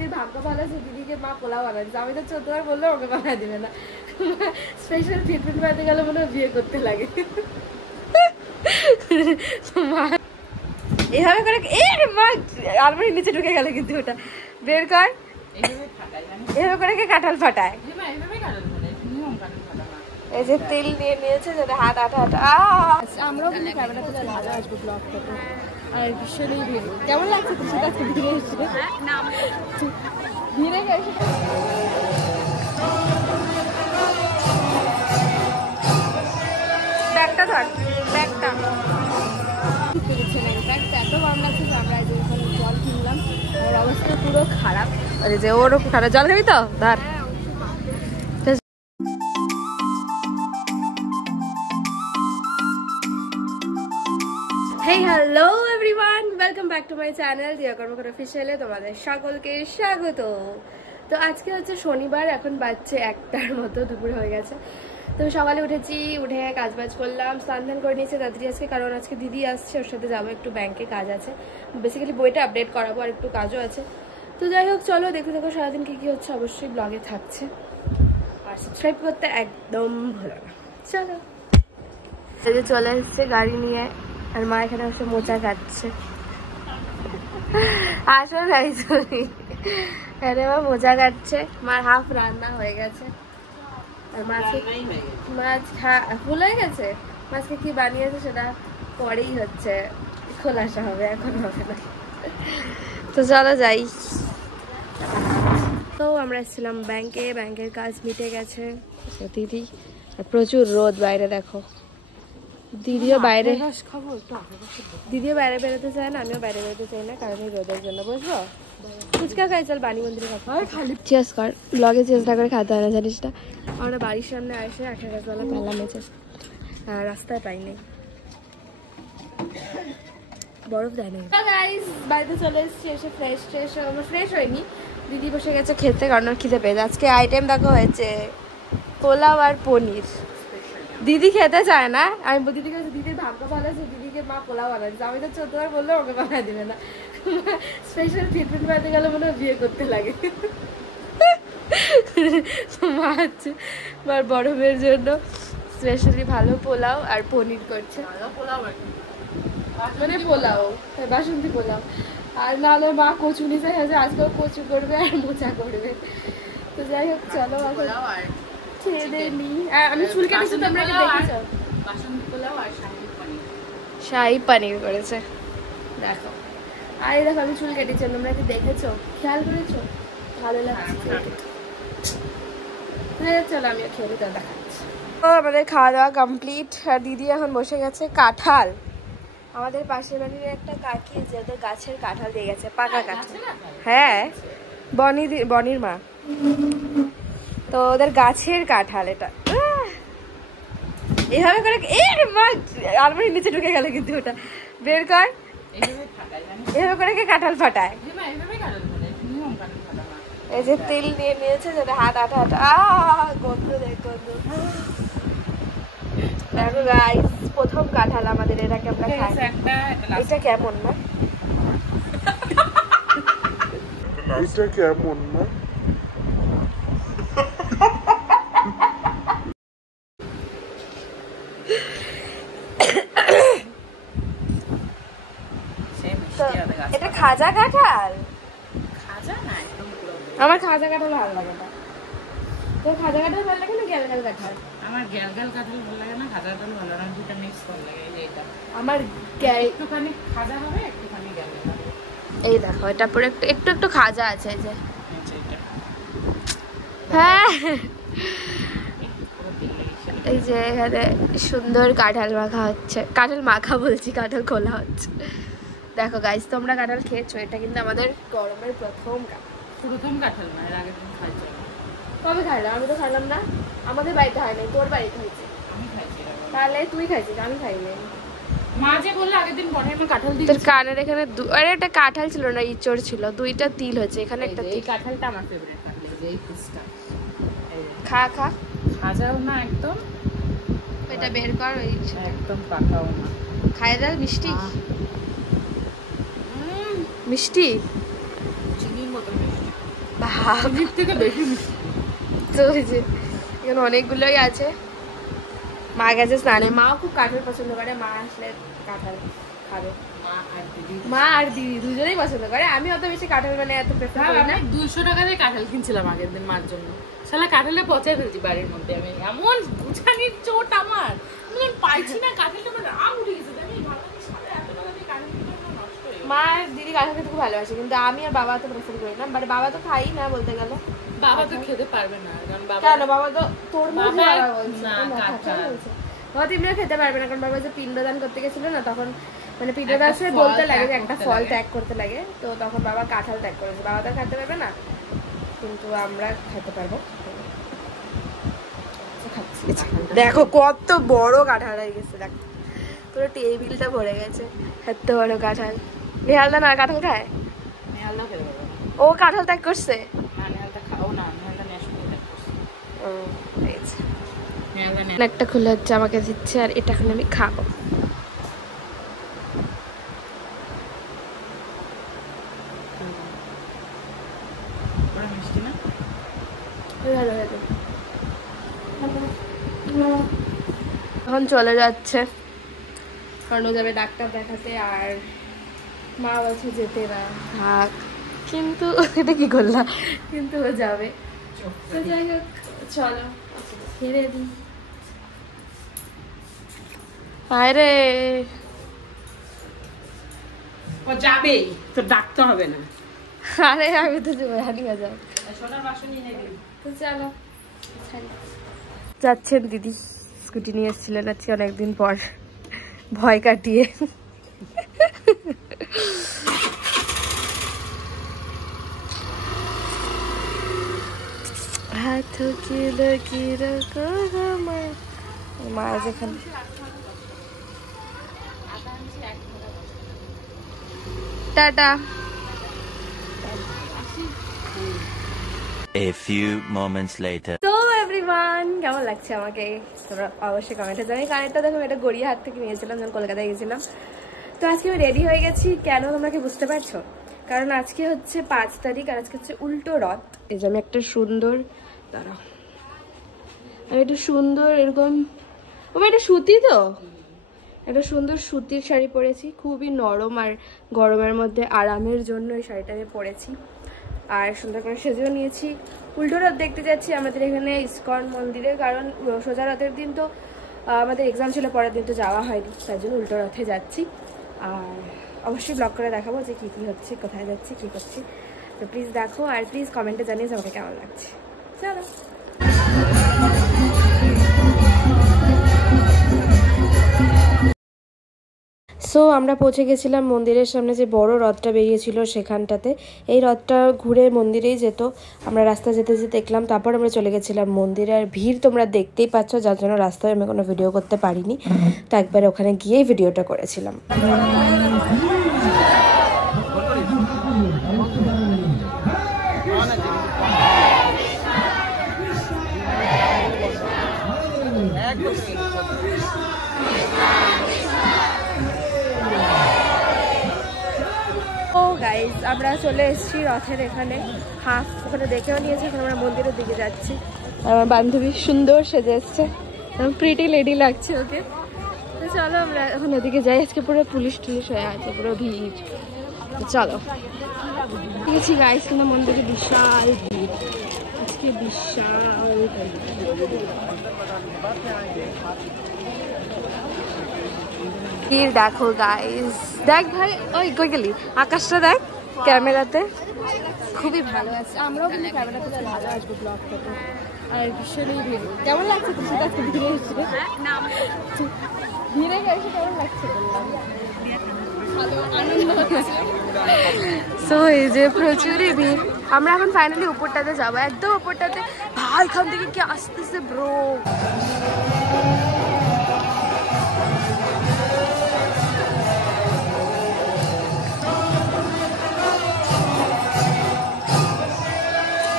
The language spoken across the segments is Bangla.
দিদির ভাগ্য ভালো আছে, দিদিকে মা পোলাও বানাচ্ছে। আমি তো 14 বার বললেও ওকে বানায় দিবে না। স্পেশাল ট্রিটমেন্ট পাইতে গেলে মনে হয় বিয়ে করতে লাগে। এভাবে করে মা আলমারির নিচে ঢুকে গেল, কিন্তু ওটা বের কর। এভাবে করে কি কাঁঠাল ফাটায়? এই যে তেল নিয়ে নিয়েছে, যেটা হাত আটা আটা। আমরাও কিন্তু ক্যামেরাতে ভালো আসবো ব্লগটাতে। আর ভীষণই ভিড়। কেমন লাগছে তো সেটা ধীরে এসে ধীরে গেছে। ব্যাগটা ধর, ব্যাগটা এত গরম লাগছে যে আমরা জল কিনলাম। ওর অবস্থা পুরো খারাপ। আরে যে ওরও খারাপ। জল খাবি তো ধর। Hey hello everyone, welcome back to my channel দিয়া কর্মকর অফিসিয়ালে তোমাদের সকলকে স্বাগত। তো আজকে হচ্ছে শনিবার, এখন বাজছে 1টার মতো, দুপুর হয়ে গেছে। তো সকালে উঠেছি, উঠে কাজ বাজ করলাম, স্নান ধান করে নিয়েছি তাড়াতাড়ি আজকে, কারণ আজকে দিদি আসছে, ওর সাথে যাবো একটু ব্যাংকে, কাজ আছে বেসিক্যালি, বইটা আপডেট করাবো আর একটু কাজও আছে। তো যাই হোক চলো দেখতে থাকো সারাদিন কি হচ্ছে, অবশ্যই ব্লগে থাকছে। আর সাবস্ক্রাইব করতে একদম ভুলো না। চলো, চলে এসছে গাড়ি নিয়ে, আর মা এখানে বসে মোচা কাটছে। আসো নাই তুমি, এখানে মা মোচা কাটছে। মার হাফ রান্না হয়ে গেছে, আর মাছ ফুল হয়ে গেছে। মাছকে কি বানিয়েছে সেটা পরেই হচ্ছে খোলাসা হবে, এখন হবে না। তো চলো যাই। তো আমরা এসেছিলাম ব্যাংকে, ব্যাংকের কাজ মিটে গেছে। দিদি, আর প্রচুর রোদ বাইরে, দেখো দিদিও বাইরে বেরোতে চায় না, আমিও বাইরে বেরোতে চাই না, কারণ এই রোদের জন্য, বুঝলো। ফুচকা খাই, চল বাণী মন্দিরে খালি চেস কর, ব্লগে চেষ্টা করে খেতে হয় না, জানিস না। আমরা বাড়ির সামনে এসে 18 গাছওয়ালা তালা মেচে, আর রাস্তায় পাইনি, বরফ দেয় না। বাড়িতে চলে এসেছি, এসে ফ্রেশ হয়নি, দিদি বসে গেছে খেতে, কারণ ওর খিদে পেয়েছে। আজকে আইটেম দেখো হয়েছে পোলাও আর পনির। দিদি খেতে চায় না, আমি দিদিকে দিদির ভাগ্য ভালো আছে, দিদিকে মা পোলাও বানাচ্ছে। আমি তো 14 বার বললেও ওকে বানায় দিবে না। স্পেশাল ট্রিটমেন্ট পাইতে গেলে মনে হয় বিয়ে করতে লাগে। মা হচ্ছে মার বড় মেয়ের জন্য স্পেশালি ভালো পোলাও আর পনির করছে, মানে পোলাও, বাসন্তী পোলাও। আর নাহলে মা কচু নিচে হয়েছে, আজকেও কচু করবে আর মোচা করবে। তো যাই হোক চলো, আমি চুল কেটেছি, তোমরা কি দেখেছো? শাহী পনির করেছে, দেখো। আর এই দেখো আমি চুল কেটেছি, তোমরা কি দেখেছো, খেয়াল করেছো? ভালো লাগছে। চলো আমি খেয়ে তো দেখাচ্ছি। আমাদের খাওয়া দাওয়া কমপ্লিট, আর দিদি এখন বসে গেছে কাঁঠাল। আমাদের পাশের বাড়ির একটা কাকি যে ওদের গাছের কাঁঠাল দিয়ে গেছে, পাকা কাঁঠাল। হ্যাঁ, বনির মা, তো ওদের গাছের কাঁঠাল এটা। এভাবে করে মা আলমারির নিচে ঢুকে গেল, কিন্তু ওটা বের কর। এভাবে করে কি কাঁঠাল ফাটায়? এই যে তেল নিয়ে নিয়েছে, যেটা হাত আটা আটা। গন্ধ দেখ, গন্ধ। দেখো গাইস, প্রথম কাঁঠাল আমাদের, এটাকে আমরা খাই। এটা কেমন না? এটা কেমন না? এটা খাজা কাঁঠাল? আমার খাজা কাঁঠাল ভালো লাগে না। তোর খাজা কাঁঠাল ভালো লাগে না গ্যালগাল কাঁঠাল? আমার গ্যালগাল কাঁঠাল ভালো লাগে না, খাজা কাঁঠাল ভালো লাগে না, দুটো মিক্স ভালো লাগে। এই যে এটা আমার একটুখানি খাজা হবে, একটুখানি গ্যালগাল হবে। এই দেখো, এটা পুরো একটু একটু খাজা আছে, এই যে। হ্যাঁ, এই যে এখানে সুন্দর কাঁঠাল মাখা হচ্ছে, কাঁঠাল মাখা বলছি, কাঁঠাল খোলা হচ্ছে। দেখো গাইস, তোমরা কাঁঠাল খেয়েছো? এটা কিন্তু আমাদের গরমের প্রথম কাঁঠাল না, এর আগের দিন খাইছো? কবে খাইলাম? আমি তো খাইলাম না, আমাদের বাড়িতে হয় নাই, তোর বাড়িতে হয়েছে। আমি খাইছি। তাহলে তুই খাইছিস, আমি খাইনি। মা যে বললো আগের দিন বড় আমার কাঁঠাল দিয়ে, তোর কানের এখানে আরে একটা কাঁঠাল ছিল না, ইঁচড় ছিল, দুইটা তিল হয়েছে, এখানে একটা তিল। এই কাঁঠালটা আমার ফেভারিট কাঁঠাল, এই পিসটা। খা খা, খাজাও না একদম, এটা বের কর, ওই একদম পাকাও না। খাই দাও, মিষ্টি মিষ্টি, চিনির মতো মিষ্টি। চিনির থেকে বেশি মিষ্টি। তো এই যে এখানে অনেকগুলোই আছে। মা গেছে স্নানে, মাও খুব কাঁঠাল পছন্দ করে, মা আসলে কাঁঠাল খাবে। মা আর দিদি দুজনেই পছন্দ করে, আমি অত বেশি কাঁঠাল মানে এত প্রেফার করি না। 200 টাকা দিয়ে কাঁঠাল কিনছিলাম আগের দিন মার জন্য, শালা কাঁঠালে পচাই ফেলছি বাড়ির মধ্যে। আমি এমন বুঝানির চোট আমার, আমি পাইছি না কাঁঠালটা, আমার রাগ উঠে গেছে। আমি ভাবলাম শালা এত টাকা দিয়ে কাঁঠাল কিনতে নষ্ট হয়ে গেল। মা আর দিদি কাঁঠাল খেতে খুব ভালোবাসে, কিন্তু আমি আর বাবা তো প্রেফার করি না। বাট বাবা তো খাই না বলতে গেলে। বাবা তো খেতে পারবে না, কারণ বাবা কেন? বাবা তো তোর মুখে বাবা বাবা বলছে, না, তোর মাথা কাঁঠাল। বলছে। বাবা তো এমনিও খেতে পারবে না, কারণ বাবা যে পিণ্ডদান করতে গেছিল না, তখন মানে পিণ্ডদান একটা ফল বলতে লাগে যে ত্যাগ একটা করতে ফল লাগে। ত্যাগ করতে লাগে, তো তখন বাবা কাঁঠাল ত্যাগ করেছে। বাবা তো খেতে পারবে না, কিন্তু আমরা খেতে পারবো। দেখো কত বড় কাঁঠাল হয়ে গেছে, দেখো পুরো টেবিলটা ভরে গেছে এত বড় কাঁঠাল। নেহালদা না কাঁঠাল খায়? নেহালদা খেতে পারবে না। ও কাঁঠাল ত্যাগ করছে। না, নেহালদা খাও না, নেহালদা নেশা করছে। নেহালদা একটা খুলে হচ্ছে আমাকে দিচ্ছে, আর এটা এখন আমি খাবো। ওরা মিষ্টি না? এখন চলে যাচ্ছে, কারণ ও যাবে ডাক্তার দেখাতে, আর মা বলছে যেতে না থাক, কিন্তু এটা কি করলাম, কিন্তু ও যাবে। তো যাই হোক, চলো ছেড়ে দিই। আরে ও যাবেই তো, ডাকতে হবে না। আরে আমি তো হানি হয়ে যাও। সোনার বাসন নিয়ে দিবি। তো চলো যাচ্ছেন দিদি, স্কুটি নিয়ে এসেছিলেন আজকে অনেকদিন পর, ভয় কাটিয়ে। মা যেখানে tata. A few moments later. তো এভরিওয়ান, কেমন লাগছে আমাকে তোমরা অবশ্যই কমেন্টে জানি। কানেরটা দেখো, এটা গড়িয়াহাট থেকে নিয়েছিলাম যখন কলকাতায় গেছিলাম। তো আজকে আমি রেডি হয়ে গেছি, কেন তোমরা কি বুঝতে পারছো? কারণ আজকে হচ্ছে 5 তারিখ, আর আজকে হচ্ছে উল্টো রথ। এই যে আমি একটা সুন্দর, দাঁড়াও, আমি একটা সুন্দর এরকম, এটা সুতি, তো একটা সুন্দর সুতির শাড়ি পরেছি, খুবই নরম আর গরমের মধ্যে আরামের জন্য এই শাড়িটা আমি পরেছি। আর সুন্দর করে সেজেও নিয়েছি। উল্টো রথ দেখতে যাচ্ছি আমাদের এখানে ইসকন মন্দিরে, কারণ সোজা রথের দিন তো আমাদের এক্সাম ছিল, পরের দিন তো যাওয়া হয়নি, তার জন্য উল্টো রথে যাচ্ছি। আর অবশ্যই ব্লগ করে দেখাবো যে কী কী হচ্ছে, কোথায় যাচ্ছি, কী করছি। তো প্লিজ দেখো, আর প্লিজ কমেন্টে জানিয়ে আমাকে কেমন লাগছে। চলো। সো আমরা পৌঁছে গেছিলাম মন্দিরের সামনে, যে বড় রথটা বেরিয়েছিল সেখানটাতে। এই রথটা ঘুরে মন্দিরেই যেত, আমরা রাস্তা যেতে যেতে দেখলাম। তারপর আমরা চলে গেছিলাম মন্দিরে, আর ভিড় তোমরা দেখতেই পাচ্ছ, যার জন্য রাস্তায় আমি কোনো ভিডিও করতে পারিনি। তো একবার ওখানে গিয়েই ভিডিওটা করেছিলাম। ও গাইজ, আমরা চলে এসেছি রথের এখানে, হাফ ওখানে দেখেও নিয়েছি। এখন আমরা মন্দিরের দিকে যাচ্ছি। আমার বান্ধবী সুন্দর সেজে এসছে, প্রিটি লেডি লাগছে ওকে। তো চলো আমরা এখন ওদিকে যাই। আজকে পুরো পুলিশ টুলিশ হয়ে আছে, পুরো ভিড়। তো চলো গেছি গাইজ, কিন্তু মন্দিরে বিশাল ভিড় আজকে, বিশাল ভিড়। দেখো গাইজ, দেখ ভাই, ওই কই গেলি, আকাশটা দেখ ক্যামেরাতে, খুবই ভালো আছে। আমরাও কিন্তু ক্যামেরাতে ভালো আসবো ব্লগ করতে। আর ভীষণই ভিড়। কেমন লাগছে তোর সাথে আজকে ভিড়ে এসে? ভিড়ে এসে কেমন লাগছে বললাম? সো এই যে প্রচুরই ভিড়। আমরা এখন ফাইনালি উপরটাতে যাবো, একদম উপরটাতে। ভাই এখান থেকে কি আসতেছে ব্রো!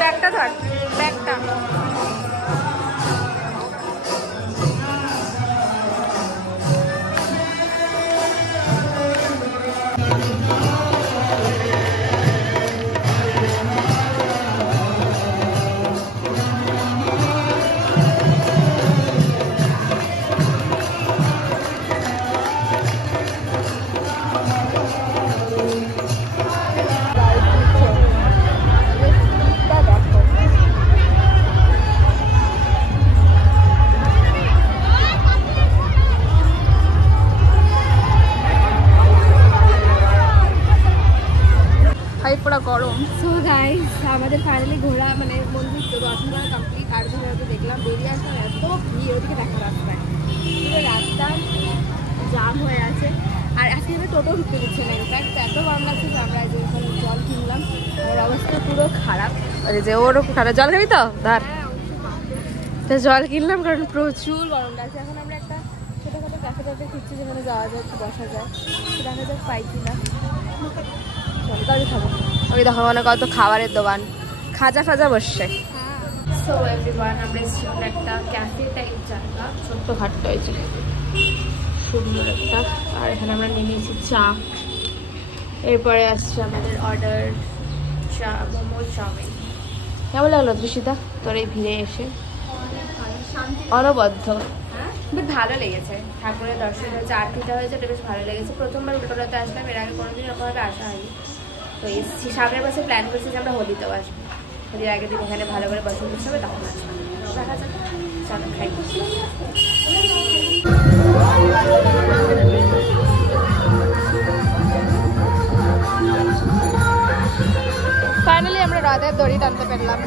ব্যাগটা ধর, ব্যাগটা। আমাদের ফাইনালি ঘোরা মানে মন্দির তো দর্শন করা কমপ্লিট। আর ঘোরাতে দেখলাম বেরিয়ে আসলাম, এত ভিড় ওদিকে দেখা রাস্তায়, পুরো রাস্তা জাম হয়ে আছে। আর আজকে টোটো ঢুকতে দিচ্ছে না, ইনফ্যাক্ট এত গরম লাগছে যে আমরা যে ওখানে জল কিনলাম, ওর অবস্থা পুরো খারাপ। যে ওরও খারাপ, জল খাবি তো ধর, তো জল কিনলাম কারণ প্রচুর গরম লাগছে। এখন আমরা একটা ছোটোখাটো ক্যাফে ট্যাফে খুঁজছি যেখানে যাওয়া যায়, একটু বসা যায়, দেখা যাক পাই কিনা। চল তাহলে খাবো। ওই দেখো মানে কত খাবারের দোকান, খাজা ফাজা বসছে। সো এভরিওয়ান, আমরা এসেছিলাম একটা ক্যাফে টাইপ জায়গা, ছোট্ট খাট্ট হয়েছে, সুন্দর একটা। আর এখানে আমরা নিয়ে নিয়েছি চা, এরপরে আসছে আমাদের অর্ডার চা, মোমো, চাউমিন। কেমন লাগলো দৃশিতা তোর এই ভিড়ে এসে? অনবদ্য, বেশ ভালো লেগেছে। ঠাকুরের দর্শন হয়েছে, আরতিটা হয়েছে, এটা বেশ ভালো লেগেছে। প্রথমবার উল্টোটাতে আসলাম, এর আগে কোনোদিন ওখানে আসা হয়নি। তো এসেছি, সামনের বছর প্ল্যান করছি যে আমরা হোলিতেও আসবো, হোলির আগের দিন এখানে ভালো করে বসন্ত উৎসবে তখন আসবো। দেখা যাক, চলো খাই। ফাইনালি আমরা রাতের দড়ি টানতে পারলাম।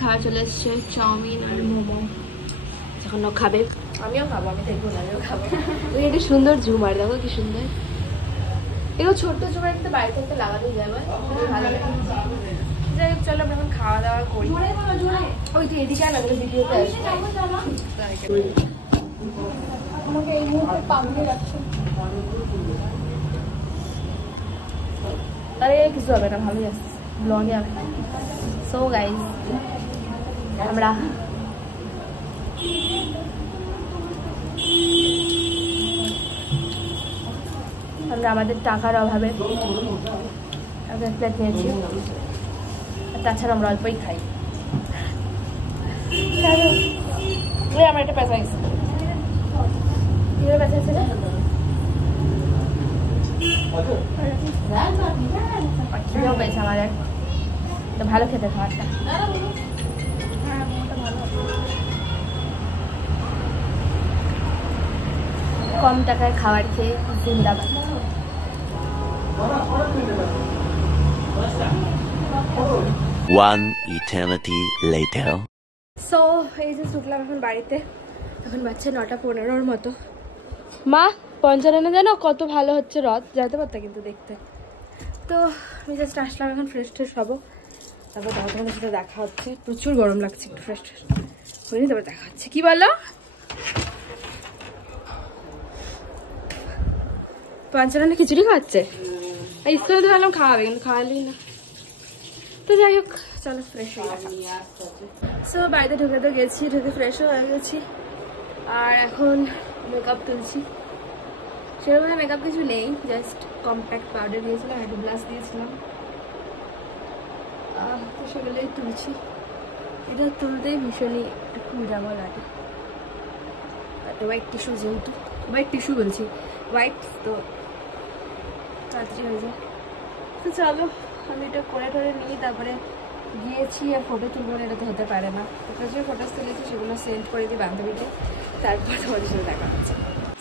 খাওয়া চলে এসছে চাউমিন আর মোমো, যখন ও খাবে আমিও খাবো, আমি দেখবো না, আমিও খাবো। ওই একটা সুন্দর ঝুমার, দেখো কি সুন্দর, এগুলো ছোট্ট ঝুমার কিন্তু বাড়িতে একটা লাগাতেই যাবে, ভালো লাগে। যাই হোক চলো আমরা এখন খাওয়া দাওয়া করি। ওই তো এদিকে না ভিডিওতে আসবে, আমাকে এই মুহূর্তে পাম্পে রাখছে, আরে কিছু হবে না, ভালোই আসছে ব্লগে আমি। সো গাইজ আমরা আমাদের টাকার অভাবে একটা প্লেট নিয়েছি, আর তাছাড়া আমরা অল্পই খাই। আমার একটা পেঁচা গেছে, কীভাবে পেঁচা আছে খিদেও পেয়েছে আমাদের, তো ভালো খেতে খাওয়াটা। কম টাকায় খাবার খেয়ে জিন্দাবাদ। One eternity later. সো এই যে শুকলাম এখন বাড়িতে, এখন বাচ্চা 9:15 মতো। মা পঞ্চাননে জানো কত ভালো হচ্ছে রথ, যেতে পারতাম কিন্তু দেখতে। তো আমি জাস্ট আসলাম, এখন ফ্রেশ ট্রেশ হবো, তারপর তোমাদের সাথে দেখা হচ্ছে। প্রচুর গরম লাগছে, একটু ফ্রেশ ট্রেশ হয়নি, তারপর দেখা হচ্ছে। কি বলো? পঞ্চাননে খিচুড়ি খাওয়াচ্ছে, ইচ্ছে তো ভাবলাম খাওয়াবে, কিন্তু খাওয়ালি না। তো যাই হোক চলো ফ্রেশ হয়ে গেছি। সো বাড়িতে ঢুকে তো গেছি, ঢুকে ফ্রেশও হয়ে গেছি, আর এখন মেকআপ তুলছি। সেরকম মেকআপ কিছু নেই, জাস্ট কম্প্যাক্ট পাউডার দিয়েছিলাম, একটু ব্লাশ দিয়েছিলাম, তো সেগুলোই তুলছি। এটা তুলতেই ভীষণই একটু জামা লাগে, হোয়াইট টিস্যু, যেহেতু হোয়াইট টিস্যু বলছি, হোয়াইট, তো তাড়াতাড়ি হয়ে যায়। তো চলো আমি এটা করে টরে নিই, তারপরে গিয়েছি আর ফটো তুলবো না, এটা তো হতে পারে না। প্রচুর ফটোস তুলেছি, সেগুলো সেন্ড করে দিই বান্ধবীকে, তারপর তোমাদের সাথে দেখা হচ্ছে।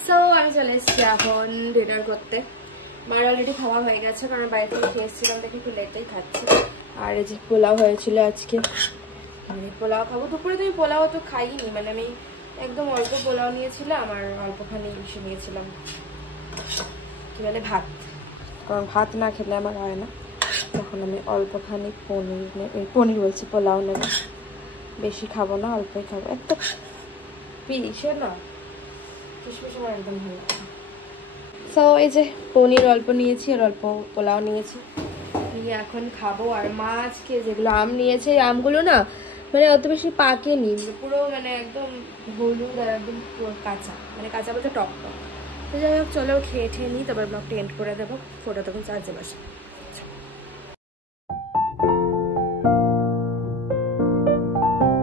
সো আমি চলে এসেছি এখন ডিনার করতে। মার অলরেডি খাওয়া হয়ে গেছে, কারণ বাড়িতে খেয়ে এসেছিলাম দেখে একটু লেটেই খাচ্ছি। আর এই যে পোলাও হয়েছিল আজকে, আমি পোলাও খাবো। দুপুরে তো আমি পোলাও তো খাইনি, মানে আমি একদম অল্প পোলাও নিয়েছিলাম আর অল্পখানি ইসে নিয়েছিলাম, কি বলে ভাত, কারণ ভাত না খেলে আমার হয় না। তখন আমি অল্পখানি পনির বলছি পোলাও নেব, বেশি খাবো না, অল্পই খাবো। একটা পিসে না কিশমিশ আমার একদম ভালো লাগে। সো এই যে পনির অল্প নিয়েছি আর অল্প পোলাও নিয়েছি, নিয়ে এখন খাবো। আর মা আজকে যেগুলো আম নিয়েছে, এই আমগুলো না মানে অত বেশি পাকেনি, পুরো মানে একদম হলুদ আর একদম পুরো কাঁচা, মানে কাঁচা বলতে টক টক। তো যাই হোক চলো খেয়ে নিই, তারপর ব্লগটা এন্ড করে দেবো, ফটো তখন চার্জে বসে।